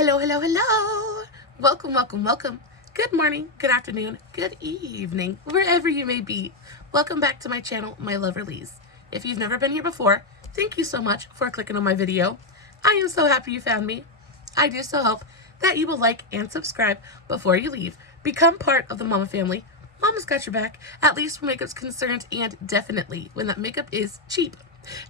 Hello, hello, hello. Welcome, welcome, welcome. Good morning, good afternoon, good evening, wherever you may be. Welcome back to my channel, my loverlies. If you've never been here before, thank you so much for clicking on my video. I am so happy you found me. I do so hope that you will like and subscribe before you leave. Become part of the mama family. Mama's got your back, at least where makeup's concerned, and definitely when that makeup is cheap.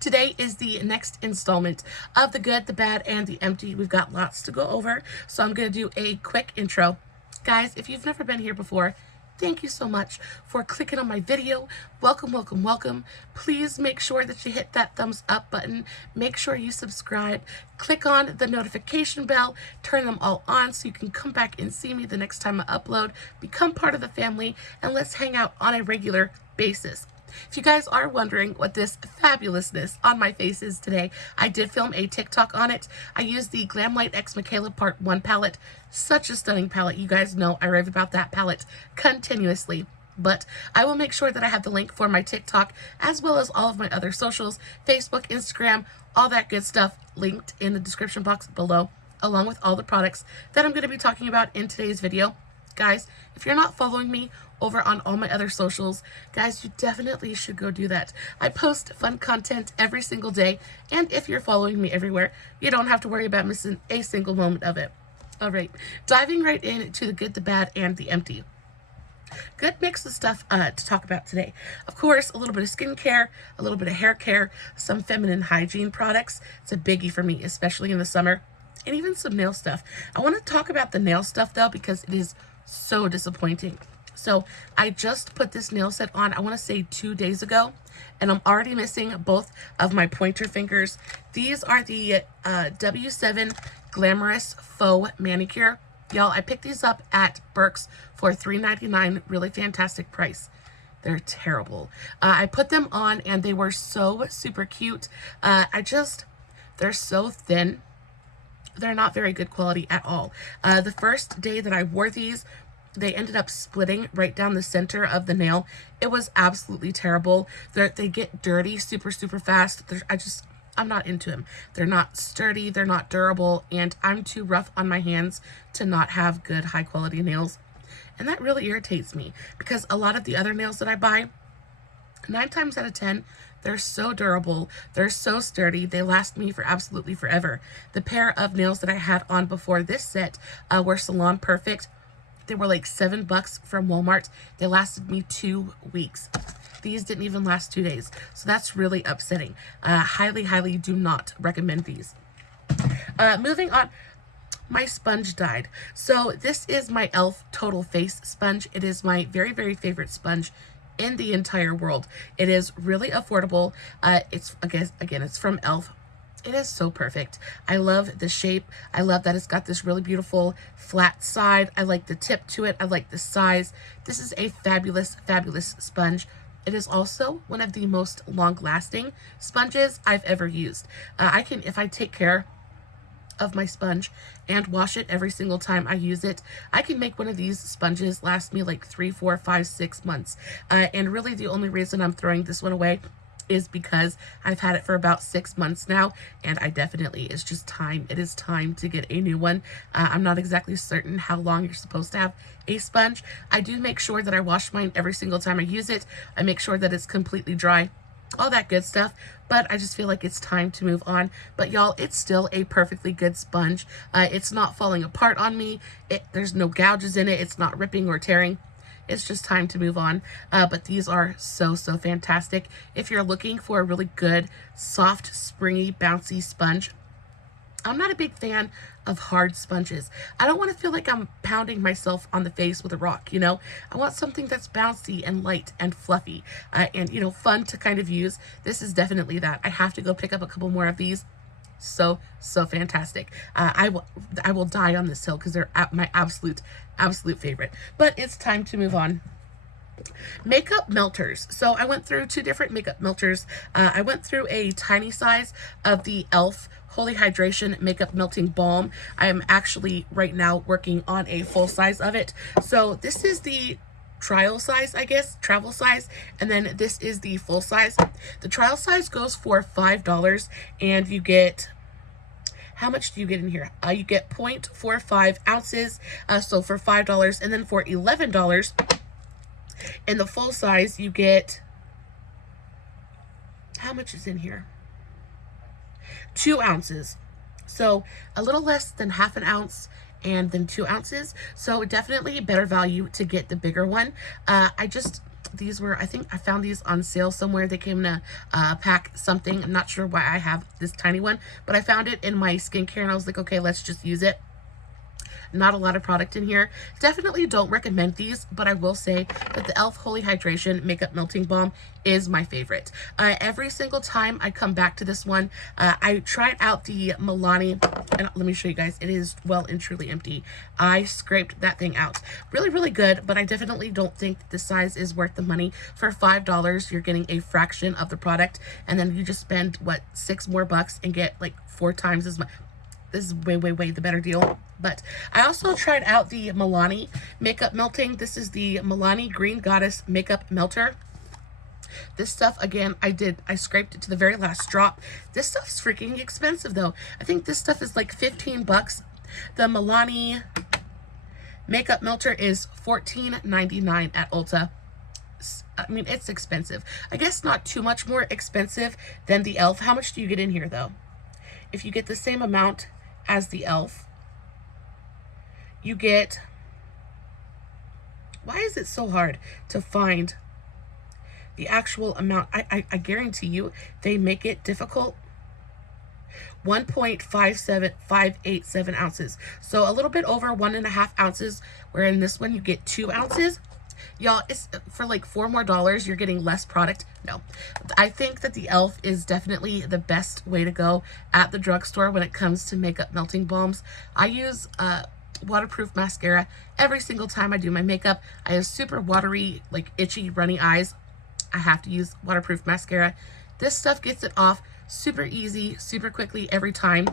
Today is the next installment of the good, the bad, and the empty. We've got lots to go over, so I'm going to do a quick intro. Guys, if you've never been here before, thank you so much for clicking on my video. Welcome, welcome, welcome. Please make sure that you hit that thumbs up button. Make sure you subscribe. Click on the notification bell. Turn them all on so you can come back and see me the next time I upload. Become part of the family, and let's hang out on a regular basis. If you guys are wondering what this fabulousness on my face is today, I did film a TikTok on it. I used the Glamlight X Michaela Part 1 palette. Such a stunning palette. You guys know I rave about that palette continuously. But I will make sure that I have the link for my TikTok as well as all of my other socials, Facebook, Instagram, all that good stuff linked in the description box below, along with all the products that I'm going to be talking about in today's video. Guys, if you're not following me over on all my other socials, guys, you definitely should go do that. I post fun content every single day, and if you're following me everywhere, you don't have to worry about missing a single moment of it. All right, diving right into the good, the bad, and the empty. Good mix of stuff to talk about today. Of course, a little bit of skincare, a little bit of hair care, some feminine hygiene products. It's a biggie for me, especially in the summer, and even some nail stuff. I want to talk about the nail stuff, though, because it is so disappointing. So I just put this nail set on, I want to say 2 days ago, and I'm already missing both of my pointer fingers. These are the W7 Glamorous Faux Manicure. Y'all, I picked these up at Burke's for $3.99, really fantastic price. They're terrible. I put them on and they were so super cute. They're so thin. They're not very good quality at all. The first day that I wore these, they ended up splitting right down the center of the nail. It was absolutely terrible. They get dirty super, super fast. I'm not into them. They're not sturdy, they're not durable, and I'm too rough on my hands to not have good high quality nails. And that really irritates me because a lot of the other nails that I buy, 9 times out of 10, they're so durable, they're so sturdy, they last me for absolutely forever. The pair of nails that I had on before this set were Salon Perfect. They were like $7 from Walmart. They lasted me 2 weeks. These didn't even last 2 days. So that's really upsetting. Highly, highly do not recommend these. Moving on. My sponge died. So this is my e.l.f. Total Face Sponge. It is my very, very favorite sponge in the entire world. It is really affordable. It's from e.l.f. It is so perfect. I love the shape. I love that it's got this really beautiful flat side. I like the tip to it. I like the size. This is a fabulous, fabulous sponge. It is also one of the most long-lasting sponges I've ever used. If I take care of my sponge and wash it every single time I use it, I can make one of these sponges last me like 3, 4, 5, 6 months. And really the only reason I'm throwing this one away is because I've had it for about 6 months now, and it's just time. It is time to get a new one. I'm not exactly certain how long you're supposed to have a sponge. I do make sure that I wash mine every single time I use it. I make sure that it's completely dry, all that good stuff, but I just feel like it's time to move on. But y'all, it's still a perfectly good sponge. It's not falling apart on me. There's no gouges in it. It's not ripping or tearing. It's just time to move on. But these are so, so fantastic. If you're looking for a really good, soft, springy, bouncy sponge, I'm not a big fan of hard sponges. I don't want to feel like I'm pounding myself on the face with a rock, you know? I want something that's bouncy and light and fluffy and, you know, fun to kind of use. This is definitely that. I have to go pick up a couple more of these. So fantastic. I will die on this hill because they're my absolute favorite. But it's time to move on. Makeup melters. So I went through 2 different makeup melters. I went through a tiny size of the e.l.f. Holy Hydration Makeup Melting Balm. I am actually right now working on a full size of it. So this is the trial size, I guess, travel size, and then this is the full size. The trial size goes for $5, and you get how much do you get in here? You get 0.45 ounces, so for $5, and then for $11, in the full size, you get, how much is in here? 2 ounces. So a little less than half an ounce and then 2 ounces. So definitely better value to get the bigger one. These were, I think I found these on sale somewhere. They came in a pack something. I'm not sure why I have this tiny one, but I found it in my skincare and I was like, okay, let's just use it. Not a lot of product in here. Definitely don't recommend these, but I will say that the e.l.f. Holy Hydration Makeup Melting Balm is my favorite. Every single time I come back to this one, I tried out the Milani, and let me show you guys. It is well and truly empty. I scraped that thing out. Really, really good, but I definitely don't think the size is worth the money. For $5, you're getting a fraction of the product, and then you just spend, what, $6 more and get like 4 times as much. This is way, way, way the better deal. But I also tried out the Milani Makeup Melting. This is the Milani Green Goddess Makeup Melter. This stuff, again, I scraped it to the very last drop. This stuff's freaking expensive, though. I think this stuff is like 15 bucks. The Milani Makeup Melter is $14.99 at Ulta. I mean, it's expensive. I guess not too much more expensive than the e.l.f. How much do you get in here, though? If you get the same amount as the e.l.f., you get, why is it so hard to find the actual amount? I guarantee you they make it difficult. 1.587 ounces, so a little bit over 1.5 ounces, where in this one you get 2 ounces. Y'all, it's for like $4 more, you're getting less product. No, I think that the e.l.f. is definitely the best way to go at the drugstore when it comes to makeup melting balms. I use waterproof mascara every single time I do my makeup. I have super watery, like itchy, runny eyes. I have to use waterproof mascara. This stuff gets it off super easy, super quickly every time.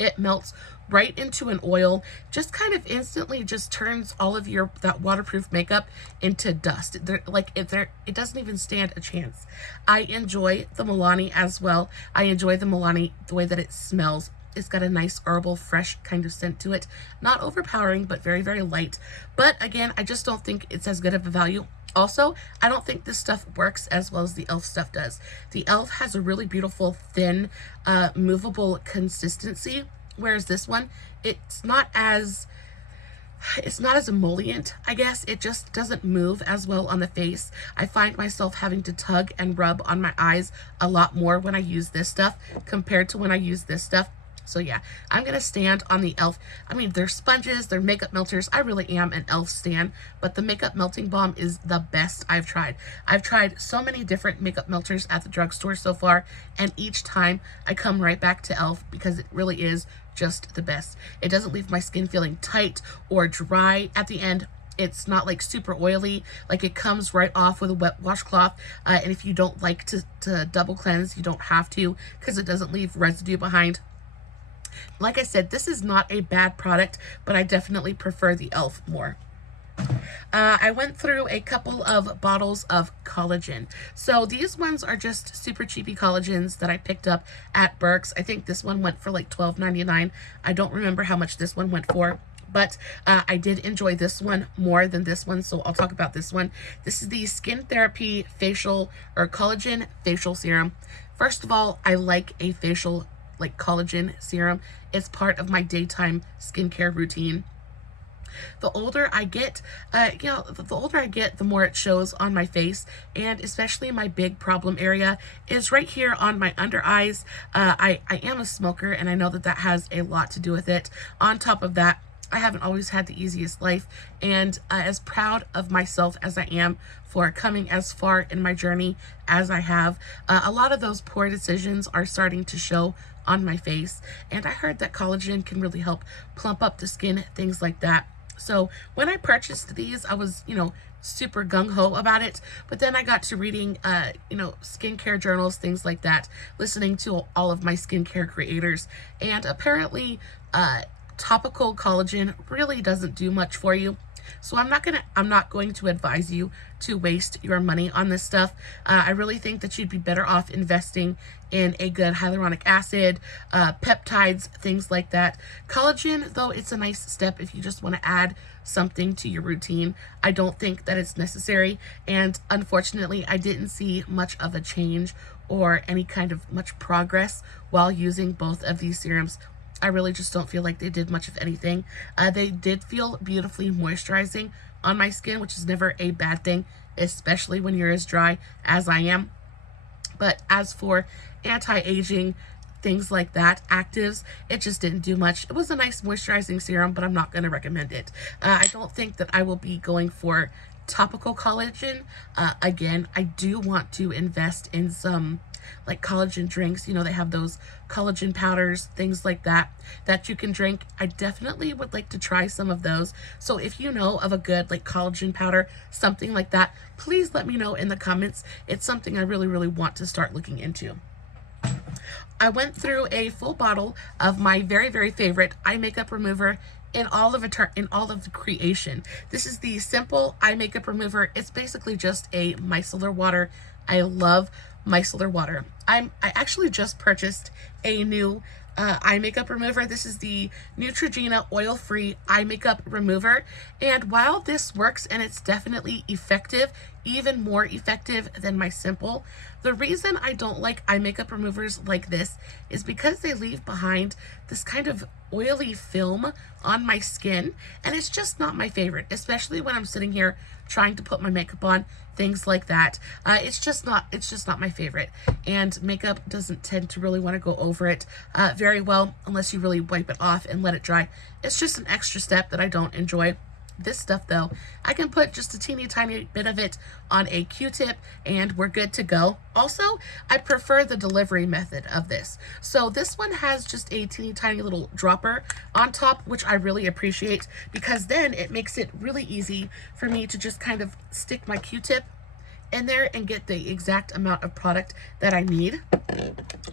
It melts right into an oil, just kind of instantly just turns all of that waterproof makeup into dust. It doesn't even stand a chance. I enjoy the Milani as well. I enjoy the Milani, the way that it smells. It's got a nice herbal, fresh kind of scent to it. Not overpowering, but very, very light. But again, I just don't think it's as good of a value. Also, I don't think this stuff works as well as the e.l.f. stuff does. The e.l.f. has a really beautiful, thin, movable consistency, whereas this one, it's not as emollient, I guess. It just doesn't move as well on the face. I find myself having to tug and rub on my eyes a lot more when I use this stuff compared to when I use this stuff. So yeah, I'm going to stand on the e.l.f. I mean, they're sponges, they're makeup melters. I really am an e.l.f. stan, but the makeup melting balm is the best I've tried. I've tried so many different makeup melters at the drugstore so far, and each time I come right back to e.l.f. because it really is just the best. It doesn't leave my skin feeling tight or dry at the end. It's not like super oily, like it comes right off with a wet washcloth. And if you don't like to double cleanse, you don't have to, because it doesn't leave residue behind. Like I said, this is not a bad product, but I definitely prefer the e.l.f. more. I went through a couple of bottles of collagen. So these ones are just super cheapy collagens that I picked up at Burke's. I think this one went for like $12.99. I don't remember how much this one went for, but I did enjoy this one more than this one, so I'll talk about this one. This is the Skin Therapy Facial or Collagen Facial Serum. First of all, I like a facial like collagen serum. It's part of my daytime skincare routine. The older I get, the more it shows on my face, and especially my big problem area is right here on my under eyes. I am a smoker, and I know that has a lot to do with it. On top of that, I haven't always had the easiest life, and as proud of myself as I am for coming as far in my journey as I have, a lot of those poor decisions are starting to show on my face, and I heard that collagen can really help plump up the skin, things like that. So when I purchased these, I was, super gung-ho about it, but then I got to reading, skincare journals, things like that, listening to all of my skincare creators, and apparently, topical collagen really doesn't do much for you. So I'm not going to advise you to waste your money on this stuff. I really think that you'd be better off investing in a good hyaluronic acid, peptides, things like that. Collagen, though, it's a nice step if you just want to add something to your routine. I don't think that it's necessary, and unfortunately, I didn't see much of a change or any kind of much progress while using both of these serums. I really just don't feel like they did much of anything. They did feel beautifully moisturizing on my skin, which is never a bad thing, especially when you're as dry as I am. But as for anti-aging, things like that, actives, it just didn't do much. It was a nice moisturizing serum, but I'm not going to recommend it. I don't think that I will be going for topical collagen. Again, I do want to invest in some like collagen drinks. You know, they have those collagen powders, things like that you can drink. I definitely would like to try some of those. So if you know of a good like collagen powder, something like that, please let me know in the comments. It's something I really want to start looking into. I went through a full bottle of my very favorite eye makeup remover in all of creation. This is the simple eye makeup remover. It's basically just a micellar water. I love micellar water. I actually just purchased a new eye makeup remover. This is the Neutrogena oil-free eye makeup remover, and while this works and it's definitely effective, even more effective than my simple, the reason I don't like eye makeup removers like this is because they leave behind this kind of oily film on my skin, and it's just not my favorite, especially when I'm sitting here trying to put my makeup on, things like that. It's just not my favorite, and makeup doesn't tend to really want to go over it very well unless you really wipe it off and let it dry. It's just an extra step that I don't enjoy. This stuff, though, I can put just a teeny tiny bit of it on a Q-tip and we're good to go. Also, I prefer the delivery method of this. So this one has just a teeny tiny little dropper on top, which I really appreciate, because then it makes it really easy for me to just kind of stick my Q-tip in there and get the exact amount of product that I need.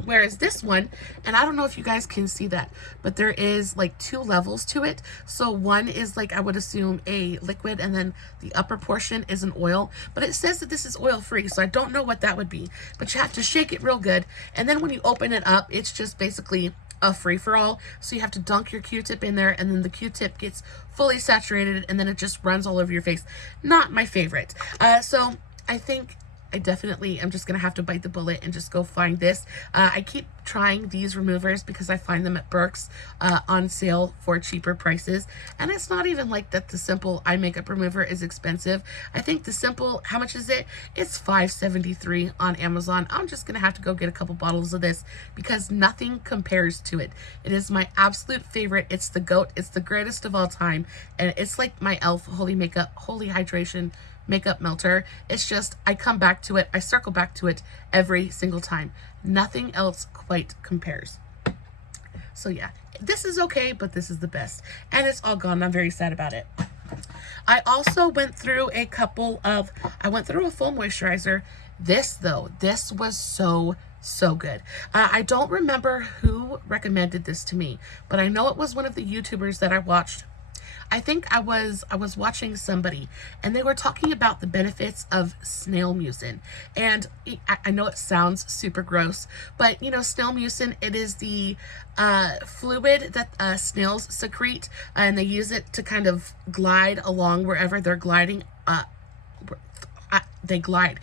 Whereas this one, and I don't know if you guys can see that, but there is like 2 levels to it. So one is like, I would assume, a liquid, and then the upper portion is an oil, but it says that this is oil free, so I don't know what that would be, but you have to shake it real good, and then when you open it up, it's just basically a free-for-all. So you have to dunk your Q-tip in there, and then the Q-tip gets fully saturated, and then it just runs all over your face. Not my favorite. So I think I definitely am just going to have to bite the bullet and just go find this. I keep trying these removers because I find them at Burke's on sale for cheaper prices. And it's not even like that the simple eye makeup remover is expensive. I think the simple, how much is it? It's $5.73 on Amazon. I'm just going to have to go get a couple bottles of this because nothing compares to it. It is my absolute favorite. It's the GOAT. It's the greatest of all time. And it's like my e.l.f. Holy Makeup, Holy Hydration makeup melter. It's just, I come back to it, I circle back to it every single time. Nothing else quite compares. So yeah, this is okay, but this is the best. And it's all gone. I'm very sad about it. I also went through a full moisturizer. This was so good. I don't remember who recommended this to me, but I know it was one of the YouTubers that I watched. I think I was watching somebody, and they were talking about the benefits of snail mucin. And I know it sounds super gross, but you know, snail mucin, it is the fluid that snails secrete, and they use it to kind of glide along wherever they're gliding. They glide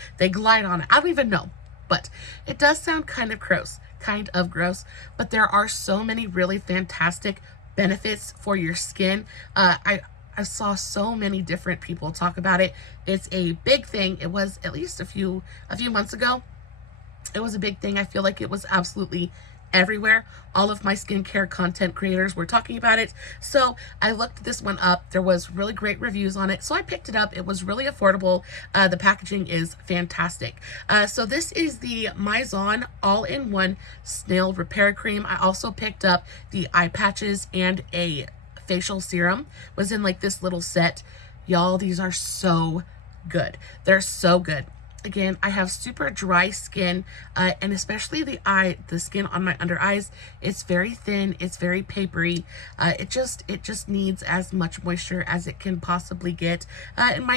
on it. I don't even know, but it does sound kind of gross, but there are so many really fantastic benefits for your skin. I saw so many different people talk about it. It's a big thing. It was at least a few months ago. It was a big thing. I feel like it was absolutely everywhere. All of my skincare content creators were talking about it. So I looked this one up. There was really great reviews on it. So I picked it up. It was really affordable. The packaging is fantastic. So this is the Mizon all-in-one snail repair cream. I also picked up the eye patches and a facial serum. It was in like this little set. Y'all, these are so good. They're so good. Again, I have super dry skin, and especially the skin on my under eyes. It's very thin. It's very papery. It just needs as much moisture as it can possibly get. And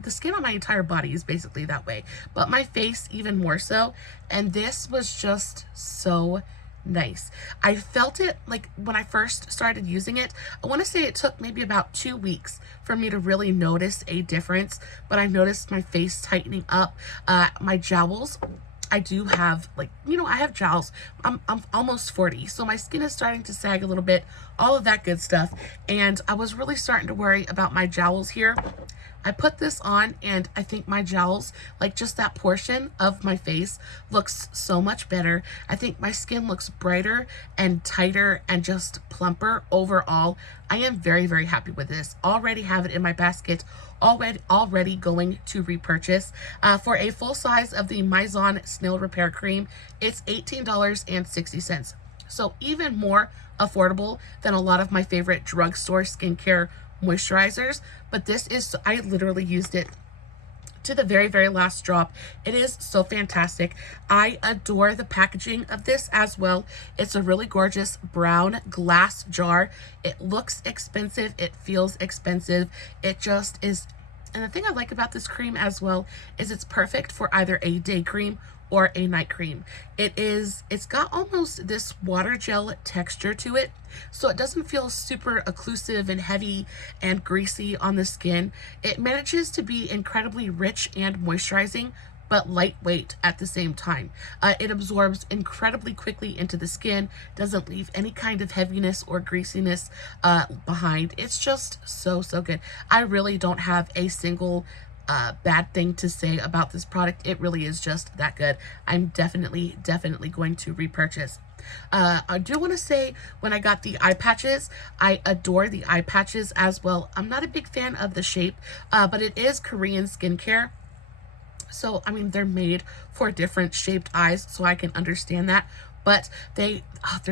the skin on my entire body is basically that way, but my face even more so. And this was just so nice. I felt it like when I first started using it. I want to say it took maybe about 2 weeks for me to really notice a difference, but I noticed my face tightening up, my jowls. I do have, like, you know, I have jowls. I'm almost 40, so my skin is starting to sag a little bit, all of that good stuff, and I was really starting to worry about my jowls here. I put this on and I think my jowls, like just that portion of my face, looks so much better. I think my skin looks brighter and tighter and just plumper overall. I am very, very happy with this. Already have it in my basket. Already going to repurchase. For a full size of the Mizon Snail Repair Cream, it's $18.60. So even more affordable than a lot of my favorite drugstore skincare moisturizers, but this is, I literally used it to the very, very last drop. It is so fantastic. I adore the packaging of this as well. It's a really gorgeous brown glass jar. It looks expensive. It feels expensive. It just is. And the thing I like about this cream as well is it's perfect for either a day cream or a night cream. It's got almost this water gel texture to it, so it doesn't feel super occlusive and heavy and greasy on the skin. It manages to be incredibly rich and moisturizing, but lightweight at the same time. It absorbs incredibly quickly into the skin, doesn't leave any kind of heaviness or greasiness behind. It's just so good. I really don't have a single bad thing to say about this product. It really is just that good. I'm definitely going to repurchase. I do want to say, when I got the eye patches, I adore the eye patches as well. I'm not a big fan of the shape, but it is Korean skincare. So, I mean, they're made for different shaped eyes, so I can understand that. But they're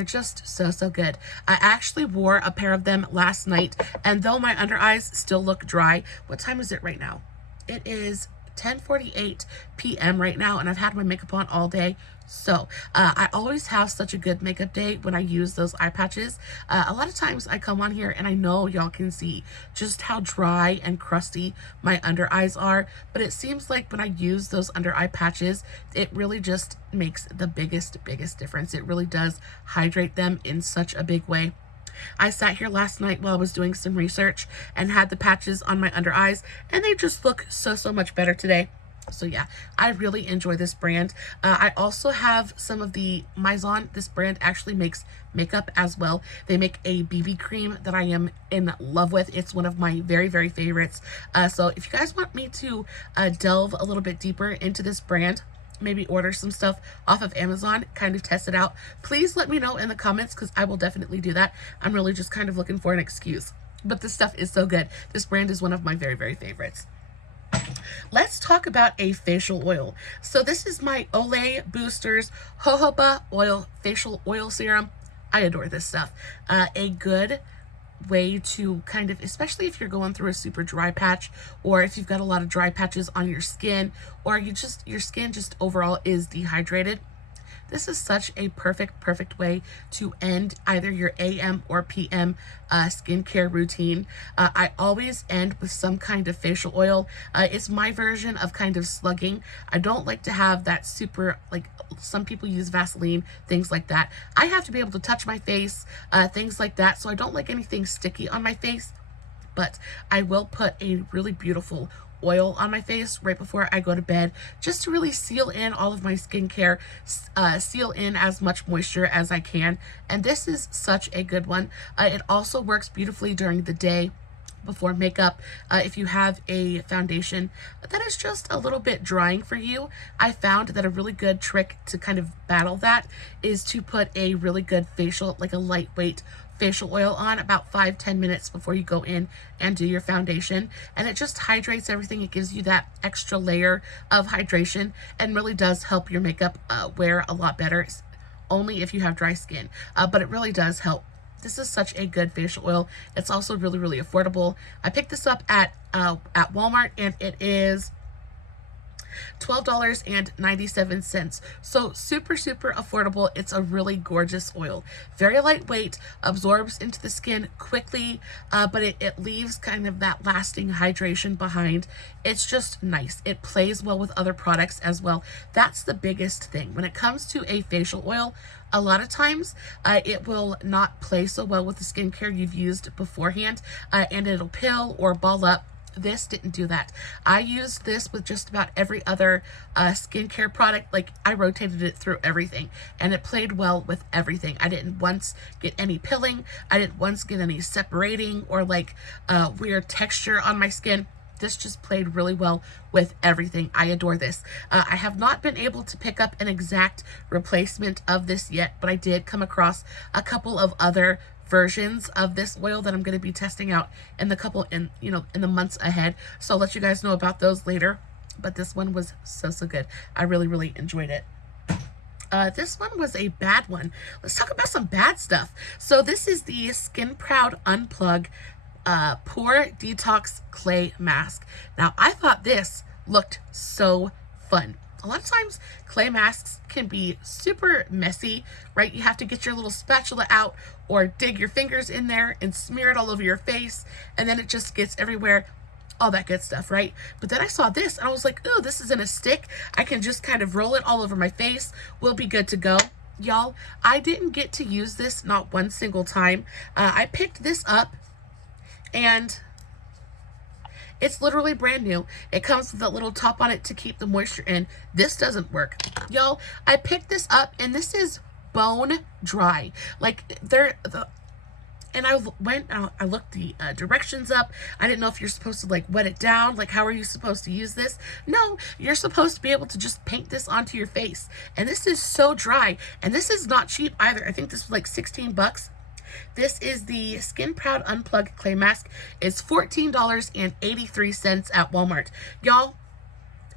just so good. I actually wore a pair of them last night, and though my under eyes still look dry, what time is it right now? It is 10:48 p.m. right now, and I've had my makeup on all day. So I always have such a good makeup day when I use those eye patches. A lot of times I come on here and I know y'all can see just how dry and crusty my under eyes are, but it seems like when I use those under eye patches, it really just makes the biggest difference. It really does hydrate them in such a big way. I sat here last night while I was doing some research and had the patches on my under eyes, and they just look so much better today. So yeah, I really enjoy this brand. I also have some of the Mizon. This brand actually makes makeup as well. They make a BB cream that I am in love with. It's one of my very favorites. So if you guys want me to delve a little bit deeper into this brand, maybe order some stuff off of Amazon, kind of test it out, please let me know in the comments, because I will definitely do that. I'm really just kind of looking for an excuse, but this stuff is so good. This brand is one of my very favorites. Let's talk about a facial oil. So this is my Olay Boosters Jojoba Oil Facial Oil Serum. I adore this stuff. A good way to kind of, especially if you're going through a super dry patch, or if you've got a lot of dry patches on your skin, or your skin just overall is dehydrated. This is such a perfect way to end either your AM or PM skincare routine. I always end with some kind of facial oil. It's my version of kind of slugging. I don't like to have that super, like some people use Vaseline, things like that. I have to be able to touch my face, things like that. So I don't like anything sticky on my face, but I will put a really beautiful oil on my face right before I go to bed, just to really seal in all of my skincare, seal in as much moisture as I can. And this is such a good one. It also works beautifully during the day before makeup. If you have a foundation that is just a little bit drying for you, I found that a really good trick to kind of battle that is to put a really good facial, like a lightweight facial oil on about 5-10 minutes before you go in and do your foundation, and it just hydrates everything. It gives you that extra layer of hydration and really does help your makeup wear a lot better, only if you have dry skin, but it really does help. This is such a good facial oil. It's also really affordable. I picked this up at Walmart, and it is $12.97. So super, super affordable. It's a really gorgeous oil. Very lightweight, absorbs into the skin quickly, but it leaves kind of that lasting hydration behind. It's just nice. It plays well with other products as well. That's the biggest thing. When it comes to a facial oil, a lot of times it will not play so well with the skincare you've used beforehand, and it'll pill or ball up. This didn't do that. I used this with just about every other skincare product. Like, I rotated it through everything, and it played well with everything. I didn't once get any pilling. I didn't once get any separating or like weird texture on my skin. This just played really well with everything. I adore this. I have not been able to pick up an exact replacement of this yet, but I did come across a couple of other versions of this oil that I'm going to be testing out in the months ahead. So I'll let you guys know about those later. But this one was so good. I really enjoyed it. This one was a bad one. Let's talk about some bad stuff. So this is the Skin Proud Unplug Pore Detox Clay Mask. Now, I thought this looked so fun. A lot of times clay masks can be super messy, right? You have to get your little spatula out or dig your fingers in there and smear it all over your face, and then it just gets everywhere, all that good stuff, right? But then I saw this and I was like, oh, this is in a stick. I can just kind of roll it all over my face. We'll be good to go. Y'all, I didn't get to use this not one single time. I picked this up and it's literally brand new. It comes with a little top on it to keep the moisture in. This doesn't work. Y'all, I picked this up and this is bone dry. Like, and I went, I looked the directions up. I didn't know if you're supposed to like wet it down. Like, how are you supposed to use this? No, you're supposed to be able to just paint this onto your face. And this is so dry. And this is not cheap either. I think this was like 16 bucks. This is the Skin Proud Unplug Clay Mask. It's $14.83 at Walmart. Y'all,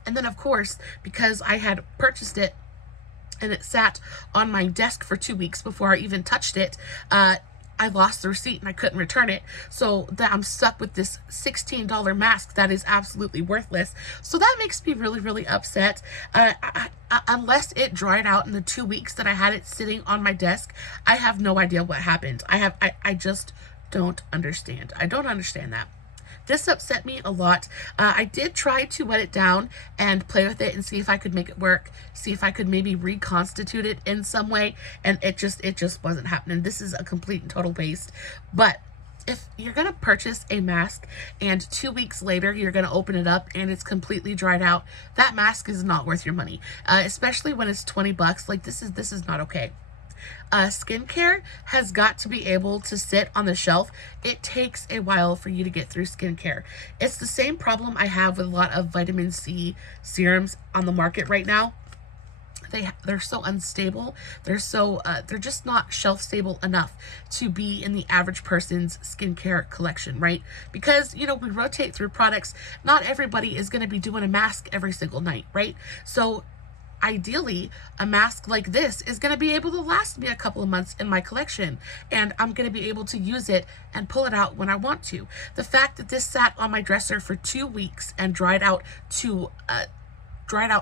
and then of course, because I had purchased it and it sat on my desk for 2 weeks before I even touched it, I lost the receipt and I couldn't return it. So that I'm stuck with this $16 mask that is absolutely worthless. So that makes me really upset. Unless it dried out in the 2 weeks that I had it sitting on my desk, I have no idea what happened. I just don't understand. I don't understand that. This upset me a lot. I did try to wet it down and play with it and see if I could make it work, see if I could maybe reconstitute it in some way, and it just wasn't happening. This is a complete and total waste. But if you're gonna purchase a mask and 2 weeks later you're gonna open it up and it's completely dried out, that mask is not worth your money, especially when it's 20 bucks. Like, this is not okay. Skincare has got to be able to sit on the shelf. It takes a while for you to get through skincare. It's the same problem I have with a lot of vitamin C serums on the market right now. They're so unstable. They're just not shelf stable enough to be in the average person's skincare collection, right? Because, we rotate through products. Not everybody is going to be doing a mask every single night, right? So ideally, a mask like this is going to be able to last me a couple of months in my collection, and I'm going to be able to use it and pull it out when I want to. The fact that this sat on my dresser for 2 weeks and dried out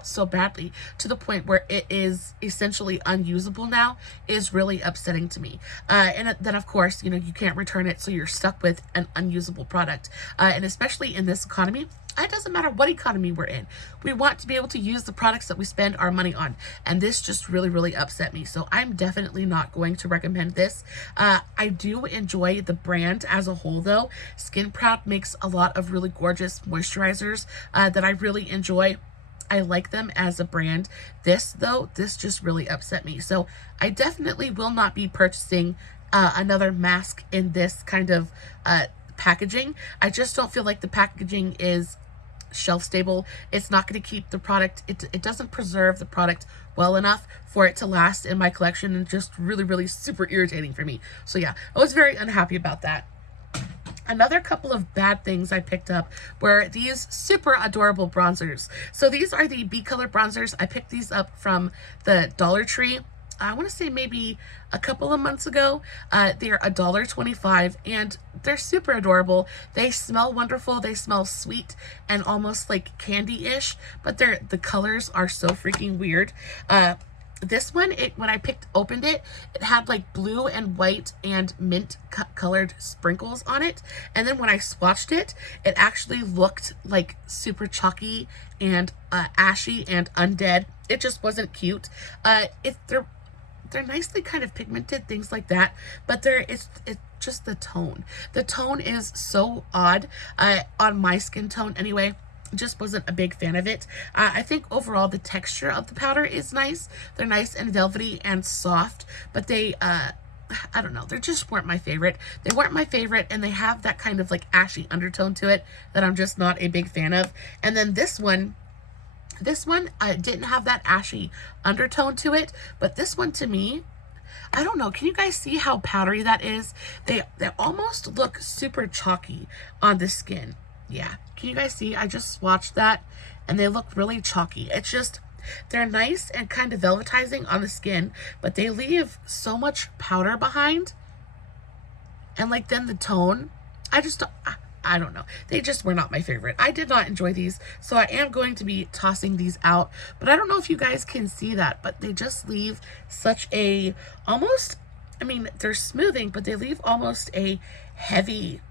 so badly to the point where it is essentially unusable now is really upsetting to me. And then of course, you can't return it, so you're stuck with an unusable product. And especially in this economy, it doesn't matter what economy we're in. We want to be able to use the products that we spend our money on. And this just really upset me. So I'm definitely not going to recommend this. I do enjoy the brand as a whole though. Skin Proud makes a lot of really gorgeous moisturizers that I really enjoy. I like them as a brand. This just really upset me. So I definitely will not be purchasing another mask in this kind of packaging. I just don't feel like the packaging is shelf stable. It's not going to keep the product. It doesn't preserve the product well enough for it to last in my collection, and just really super irritating for me. So yeah, I was very unhappy about that. Another couple of bad things I picked up were these super adorable bronzers. So these are the B color bronzers. I picked these up from the Dollar Tree. I want to say maybe a couple of months ago. They're $1.25 and they're super adorable. They smell wonderful. They smell sweet and almost like candy-ish, but the colors are so freaking weird. This one, when I opened it, it had like blue and white and mint colored sprinkles on it. And then when I swatched it, it actually looked like super chalky and ashy and undead. It just wasn't cute. They're nicely kind of pigmented, things like that, but it's just the tone. The tone is so odd on my skin tone anyway. Just wasn't a big fan of it. I think overall the texture of the powder is nice. They're nice and velvety and soft, but they I don't know, they just weren't my favorite. They weren't my favorite, and they have that kind of like ashy undertone to it that I'm just not a big fan of. And then this one didn't have that ashy undertone to it, but this one to me, I don't know, can you guys see how powdery that is? They almost look super chalky on the skin. Yeah, can you guys see? I just swatched that and they look really chalky. It's just, they're nice and kind of velvetizing on the skin, but they leave so much powder behind. And like then the tone, I don't know. They just were not my favorite. I did not enjoy these, so I am going to be tossing these out. But I don't know if you guys can see that, but they just leave such a, almost, I mean, they're smoothing, but they leave almost a heavy,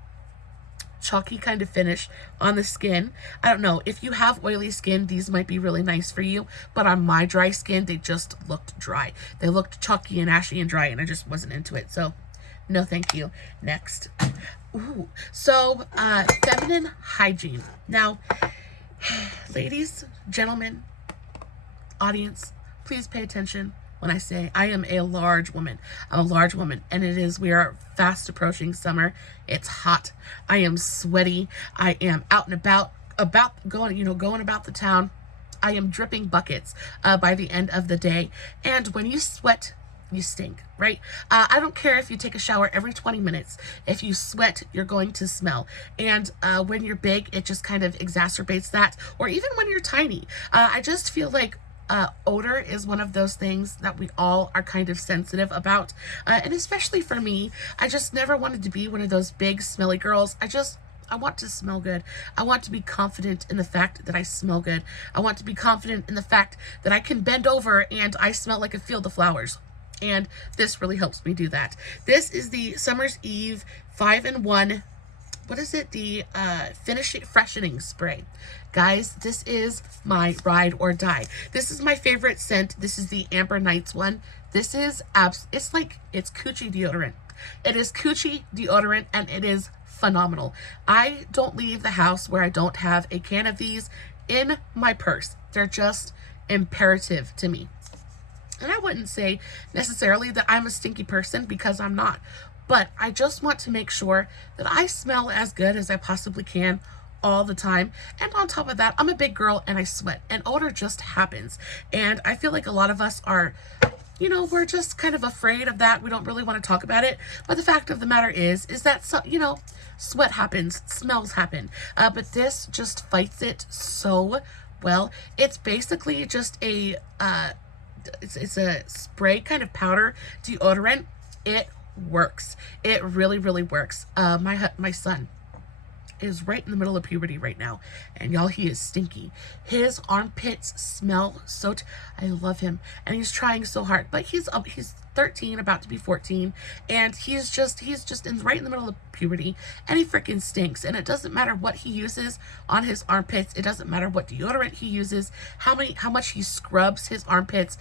chalky kind of finish on the skin. I don't know, if you have oily skin, these might be really nice for you, but on my dry skin, they just looked dry. They looked chalky and ashy and dry, and I just wasn't into it, so no thank you. Next. Ooh, so feminine hygiene. Now, ladies, gentlemen, audience, please pay attention when I say I am a large woman. I'm a large woman, and we are fast approaching summer. It's hot. I am sweaty. I am out and about going about the town. I am dripping buckets by the end of the day. And when you sweat, you stink, right? I don't care if you take a shower every 20 minutes. If you sweat, you're going to smell. And when you're big, it just kind of exacerbates that. Or even when you're tiny. I just feel like odor is one of those things that we all are kind of sensitive about. And especially for me, I just never wanted to be one of those big smelly girls. I want to smell good. I want to be confident in the fact that I smell good. I want to be confident in the fact that I can bend over and I smell like a field of flowers. And this really helps me do that. This is the Summer's Eve 5-in-1. What is it? The freshening spray. Guys, this is my ride or die. This is my favorite scent. This is the Amber Nights one. This is it's coochie deodorant. It is coochie deodorant, and it is phenomenal. I don't leave the house where I don't have a can of these in my purse. They're just imperative to me. And I wouldn't say necessarily that I'm a stinky person, because I'm not. But I just want to make sure that I smell as good as I possibly can all the time. And on top of that, I'm a big girl and I sweat, and odor just happens. And I feel like a lot of us are, we're just kind of afraid of that. We don't really want to talk about it. But the fact of the matter is that, sweat happens, smells happen. But this just fights it so well. It's basically just it's a spray kind of powder deodorant. It works. It really, really works. My son is right in the middle of puberty right now, and y'all, he is stinky. His armpits smell so I love him, and he's trying so hard, but he's 13, about to be 14, and he's just right in the middle of puberty, and he freaking stinks. And it doesn't matter what he uses on his armpits. It doesn't matter what deodorant he uses, how much he scrubs his armpits.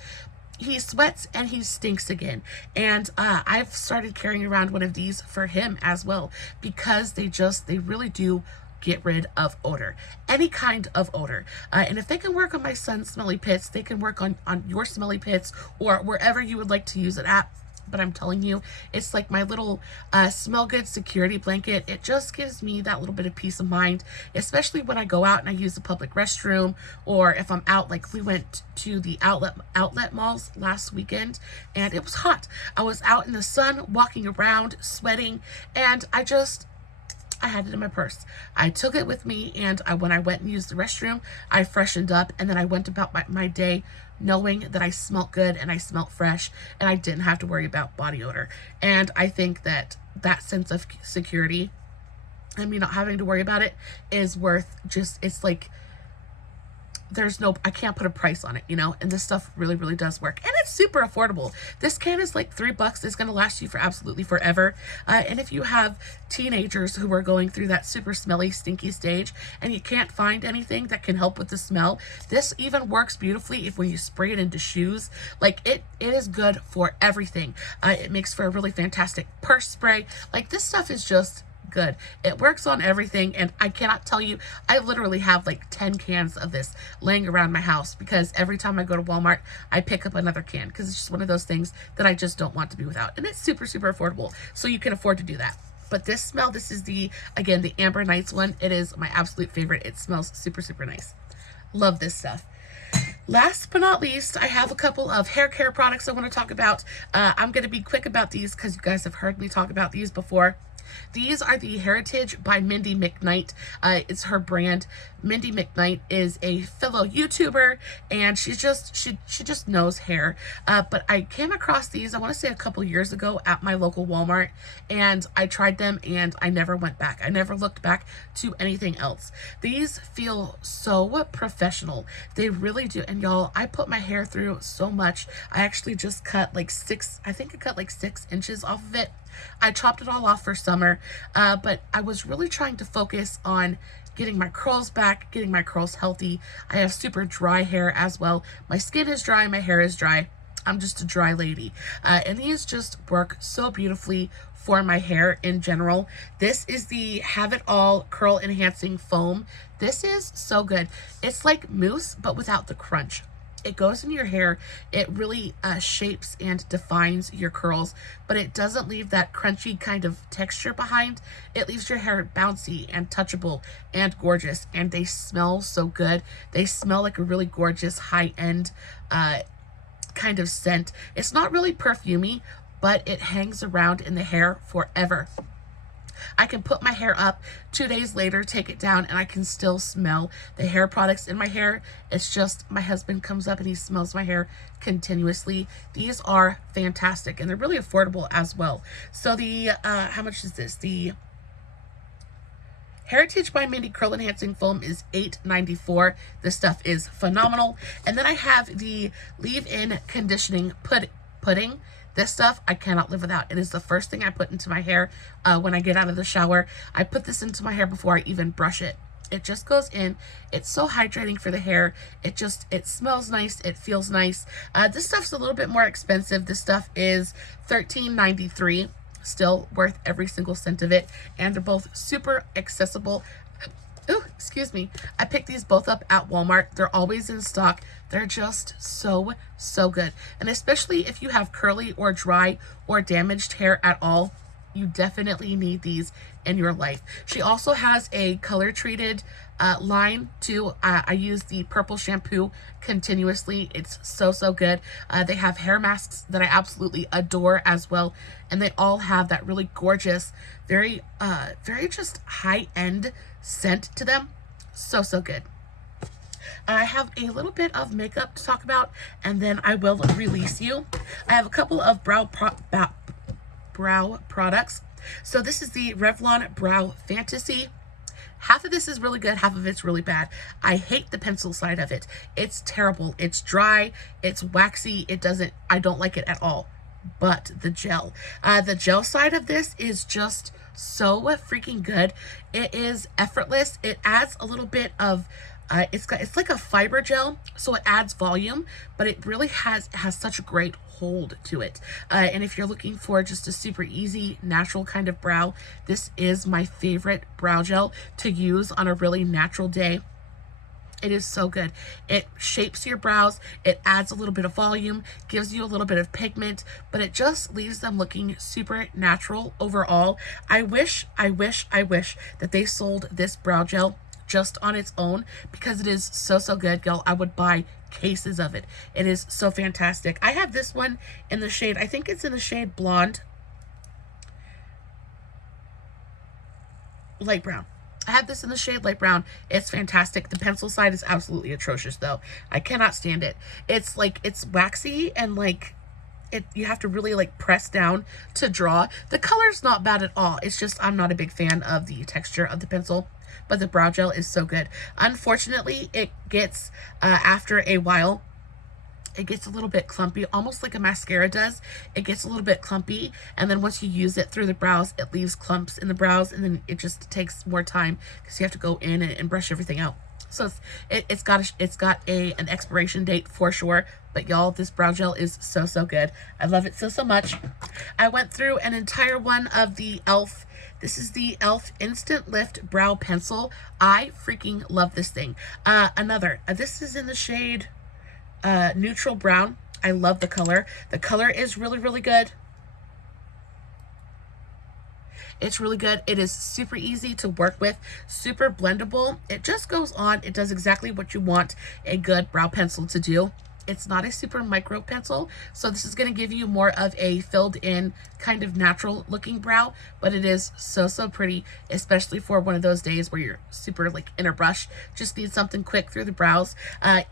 He sweats and he stinks again. And I've started carrying around one of these for him as well, because they really do get rid of odor, any kind of odor. And if they can work on my son's smelly pits, they can work on your smelly pits, or wherever you would like to use it at. But I'm telling you, it's like my little smell good security blanket. It just gives me that little bit of peace of mind, especially when I go out and I use the public restroom, or if I'm out, like we went to the outlet malls last weekend, and it was hot. I was out in the sun, walking around, sweating, and I had it in my purse. I took it with me, and when I went and used the restroom, I freshened up, and then I went about my day knowing that I smelled good and I smelled fresh and I didn't have to worry about body odor. And I think that that sense of security and me not having to worry about it is worth just, it's like, I can't put a price on it, you know, and this stuff really, really does work. And it's super affordable. This can is like $3. It's going to last you for absolutely forever. And if you have teenagers who are going through that super smelly, stinky stage and you can't find anything that can help with the smell, this even works beautifully if when you spray it into shoes. Like it is good for everything. It makes for a really fantastic purse spray. Like this stuff is just good. It works on everything, and I cannot tell you, I literally have like 10 cans of this laying around my house because every time I go to Walmart I pick up another can because it's just one of those things that I just don't want to be without, and it's super, super affordable, so you can afford to do that. But this smell, this is the, again, the Amber Nights one. It is my absolute favorite. It smells super, super nice. Love this stuff. Last but not least, I have a couple of hair care products I want to talk about. I'm going to be quick about these because you guys have heard me talk about these before. These are the Hairitage by Mindy McKnight. It's her brand. Mindy McKnight is a fellow YouTuber, and she just knows hair. But I came across these, I want to say a couple years ago at my local Walmart, and I tried them and I never went back. I never looked back to anything else. These feel so professional. They really do. And y'all, I put my hair through so much. I actually just cut like I think I cut like 6 inches off of it. I chopped it all off for summer, but I was really trying to focus on getting my curls back, getting my curls healthy. I have super dry hair as well. My skin is dry, my hair is dry. I'm just a dry lady. And these just work so beautifully for my hair in general. This is the Have It All Curl Enhancing Foam. This is so good. It's like mousse, but without the crunch. It goes in your hair. It really shapes and defines your curls, but it doesn't leave that crunchy kind of texture behind. It leaves your hair bouncy and touchable and gorgeous, and they smell so good. They smell like a really gorgeous high-end kind of scent. It's not really perfumey, but it hangs around in the hair forever. I can put my hair up 2 days later, take it down, and I can still smell the hair products in my hair. It's just my husband comes up and he smells my hair continuously. These are fantastic, and they're really affordable as well. So the, how much is this? The Hairitage by Mindy Curl Enhancing Foam is $8.94. This stuff is phenomenal. And then I have the Leave-In Conditioning Pudding. This stuff I cannot live without. It is the first thing I put into my hair when I get out of the shower. I put this into my hair before I even brush it. It just goes in. It's so hydrating for the hair. It smells nice. It feels nice. This stuff's a little bit more expensive. This stuff is $13.93. Still worth every single cent of it. And they're both super accessible. Ooh, excuse me. I picked these both up at Walmart. They're always in stock. They're just so, so good. And especially if you have curly or dry or damaged hair at all, you definitely need these in your life. She also has a color treated line too. I use the purple shampoo continuously. It's so, so good. They have hair masks that I absolutely adore as well. And they all have that really gorgeous, very just high-end scent to them. So, so good. I have a little bit of makeup to talk about, and then I will release you. I have a couple of brow products. So this is the Revlon Brow Fantasy. Half of this is really good, half of it's really bad. I hate the pencil side of it. It's terrible. It's dry, it's waxy, I don't like it at all. But the gel side of this is just so freaking good. It is effortless. It adds a little bit of it's like a fiber gel, so it adds volume, but it really has such a great hold to it. And if you're looking for just a super easy, natural kind of brow, this is my favorite brow gel to use on a really natural day. It is so good. It shapes your brows. It adds a little bit of volume, gives you a little bit of pigment, but it just leaves them looking super natural overall. I wish that they sold this brow gel just on its own because it is so, so good, y'all. I would buy cases of it. It is so fantastic. I have this one in the shade, I think it's in the shade Blonde. Light brown. I have this in the shade light brown. It's fantastic. The pencil side is absolutely atrocious though. I cannot stand it. It's like, it's waxy and like, you have to really like press down to draw. The color's not bad at all. It's just I'm not a big fan of the texture of the pencil, but the brow gel is so good. Unfortunately, it gets after a while, it gets a little bit clumpy, almost like a mascara does. It gets a little bit clumpy, and then once you use it through the brows, it leaves clumps in the brows, and then it just takes more time because you have to go in and brush everything out. So it's got an expiration date for sure, but y'all, this brow gel is so good. I love it so much. I went through an entire one of the e.l.f. This is the e.l.f. Instant Lift Brow Pencil. I freaking love this thing. This is in the shade neutral brown. I love the color. The color is really good. It's really good. It is super easy to work with, super blendable. It just goes on. It does exactly what you want a good brow pencil to do. It's not a super micro pencil, so this is going to give you more of a filled in kind of natural looking brow, but it is so pretty, especially for one of those days where you're super like in a rush, just need something quick through the brows.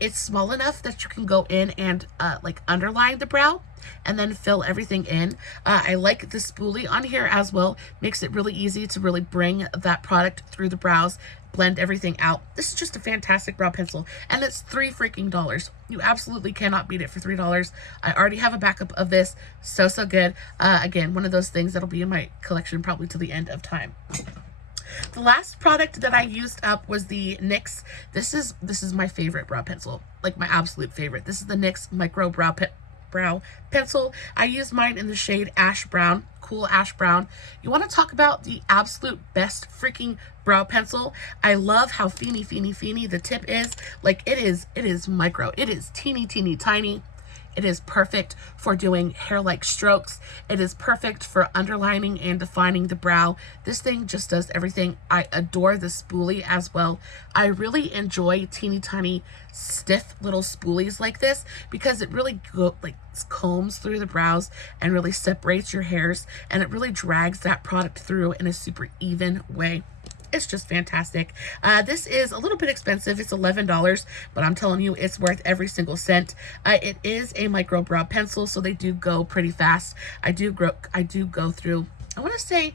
It's small enough that you can go in and like underline the brow and then fill everything in. I like the spoolie on here as well. Makes it really easy to really bring that product through the brows, blend everything out. This is just a fantastic brow pencil, and it's $3 freaking. You absolutely cannot beat it for $3. I already have a backup of this. So good. Again, one of those things that'll be in my collection probably to the end of time. The last product that I used up was the NYX. This is my favorite brow pencil, like my absolute favorite. This is the NYX Micro Brow Pencil. I use mine in the shade Ash Brown, cool ash brown. You want to talk about the absolute best freaking brow pencil? I love how feeny the tip is. Like it is micro. It is teeny tiny. It is perfect for doing hair-like strokes. It is perfect for underlining and defining the brow. This thing just does everything. I adore the spoolie as well. I really enjoy teeny tiny, stiff little spoolies like this because it really combs through the brows and really separates your hairs, and it really drags that product through in a super even way. It's just fantastic. This is a little bit expensive. It's $11, but I'm telling you, it's worth every single cent. It is a micro brow pencil, so they do go pretty fast. I do go through, I want to say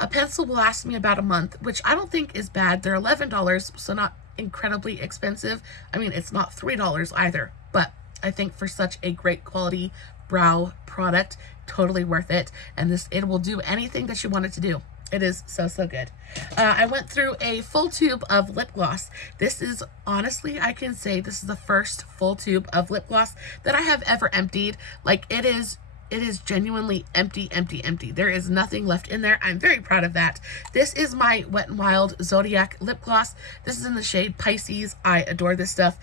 a pencil will last me about a month, which I don't think is bad. They're $11, so not incredibly expensive. I mean, it's not $3 either, but I think for such a great quality brow product, totally worth it. And it will do anything that you want it to do. It is so good. I went through a full tube of lip gloss. This is, honestly, I can say this is the first full tube of lip gloss that I have ever emptied. Like it is genuinely empty. There is nothing left in there. I'm very proud of that. This is my Wet n Wild Zodiac lip gloss. This is in the shade Pisces. I adore this stuff.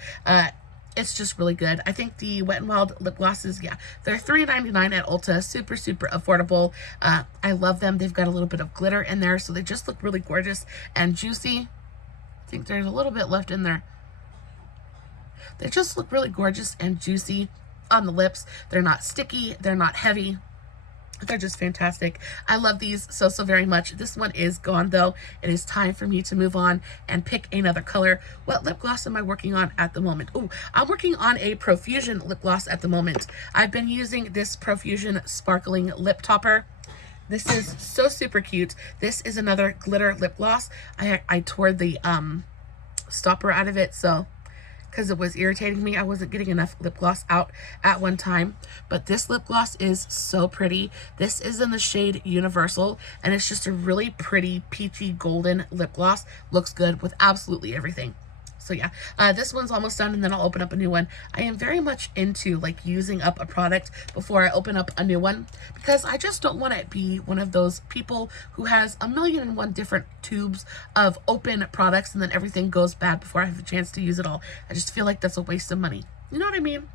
It's just really good. I think the Wet n Wild lip glosses, yeah, they're $3.99 at Ulta. Super affordable. I love them. They've got a little bit of glitter in there, so they just look really gorgeous and juicy. I think there's a little bit left in there. They just look really gorgeous and juicy on the lips. They're not sticky. They're not heavy. They're just fantastic. I love these so very much. This one is gone though. It is time for me to move on and pick another color. What lip gloss am I working on at the moment? Oh, I'm working on a Profusion lip gloss at the moment. I've been using this Profusion sparkling lip topper. This is so super cute. This is another glitter lip gloss. I tore the stopper out of it, so because it was irritating me. I wasn't getting enough lip gloss out at one time. But this lip gloss is so pretty. This is in the shade Universal, and it's just a really pretty peachy golden lip gloss. Looks good with absolutely everything. So yeah, this one's almost done, and then I'll open up a new one. I am very much into like using up a product before I open up a new one, because I just don't want to be one of those people who has 1,000,001 different tubes of open products and then everything goes bad before I have a chance to use it all. I just feel like that's a waste of money. You know what I mean?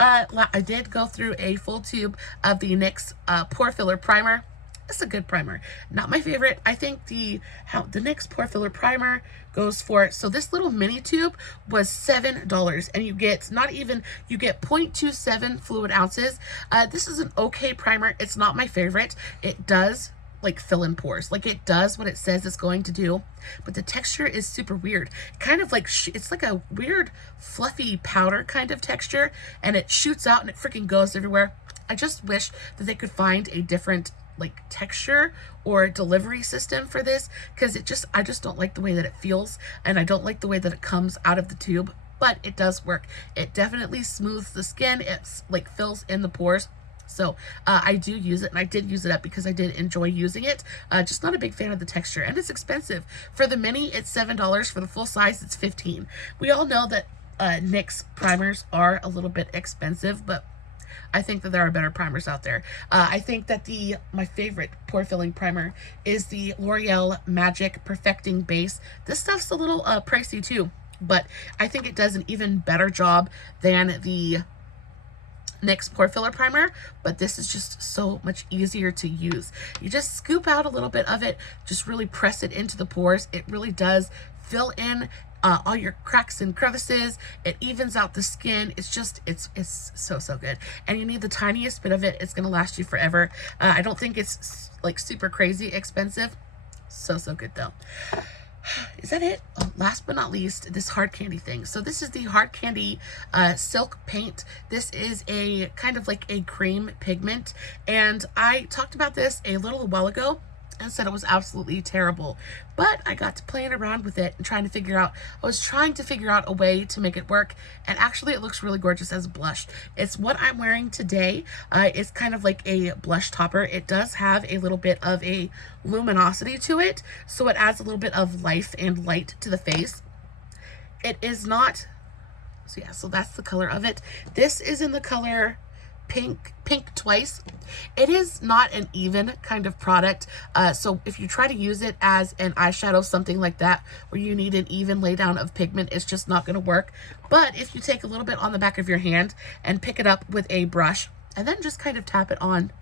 I did go through a full tube of the NYX Pore Filler Primer. It's a good primer. Not my favorite. I think the NYX Pore Filler Primer goes for, so this little mini tube was $7, and you get 0.27 fluid ounces. This is an okay primer. It's not my favorite. It does like fill in pores. Like it does what it says it's going to do, but the texture is super weird. Kind of like it's like a weird fluffy powder kind of texture, and it shoots out and it freaking goes everywhere. I just wish that they could find a different like texture or delivery system for this, because I just don't like the way that it feels, and I don't like the way that it comes out of the tube, but it does work. It definitely smooths the skin. It's like fills in the pores. So I do use it, and I did use it up because I did enjoy using it. Just not a big fan of the texture, and it's expensive. For the mini, it's $7. For the full size, it's $15. We all know that NYX primers are a little bit expensive, but I think that there are better primers out there. I think that my favorite pore filling primer is the L'Oreal Magic Perfecting Base. This stuff's a little pricey too, but I think it does an even better job than the NYX pore filler primer, but this is just so much easier to use. You just scoop out a little bit of it, just really press it into the pores. It really does fill in all your cracks and crevices. It evens out the skin. It's so good, and you need the tiniest bit of it. It's gonna last you forever. I don't think it's like super crazy expensive. So good though. Is that it? Oh, last but not least, this hard candy thing. So this is the hard candy silk paint. This is a kind of like a cream pigment, and I talked about this a little while ago and said it was absolutely terrible, but I got to playing around with it and trying to figure out a way to make it work, and actually it looks really gorgeous as a blush. It's what I'm wearing today. It's kind of like a blush topper. It does have a little bit of a luminosity to it, so it adds a little bit of life and light to the face. It is not, so yeah, so that's the color of it. This is in the color pink twice. It is not an even kind of product, so if you try to use it as an eyeshadow, something like that, where you need an even laydown of pigment, it's just not going to work. But if you take a little bit on the back of your hand and pick it up with a brush and then just kind of tap it on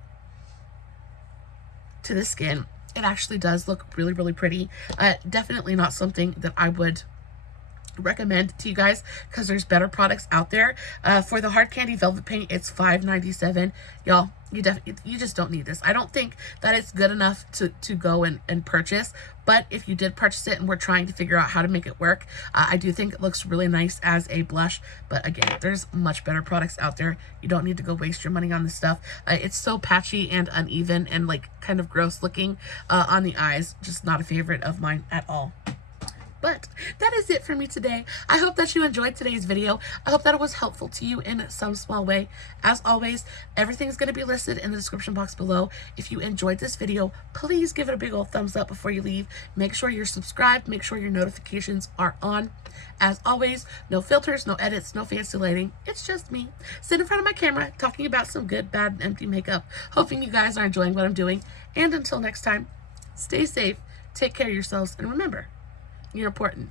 to the skin, it actually does look really pretty. Definitely not something that I would recommend to you guys, because there's better products out there. For the hard candy velvet paint, it's $5.97. Y'all, you just don't need this. I don't think that it's good enough to go and purchase, but if you did purchase it and we're trying to figure out how to make it work, I do think it looks really nice as a blush. But again, there's much better products out there. You don't need to go waste your money on this stuff. It's so patchy and uneven and like kind of gross looking on the eyes. Just not a favorite of mine at all. But that is it for me today. I hope that you enjoyed today's video. I hope that it was helpful to you in some small way. As always, everything's going to be listed in the description box below. If you enjoyed this video, please give it a big old thumbs up before you leave. Make sure you're subscribed. Make sure your notifications are on. As always, no filters, no edits, no fancy lighting. It's just me sitting in front of my camera talking about some good, bad, and empty makeup. Hoping you guys are enjoying what I'm doing. And until next time, stay safe, take care of yourselves, and remember, you're important.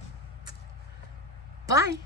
Bye.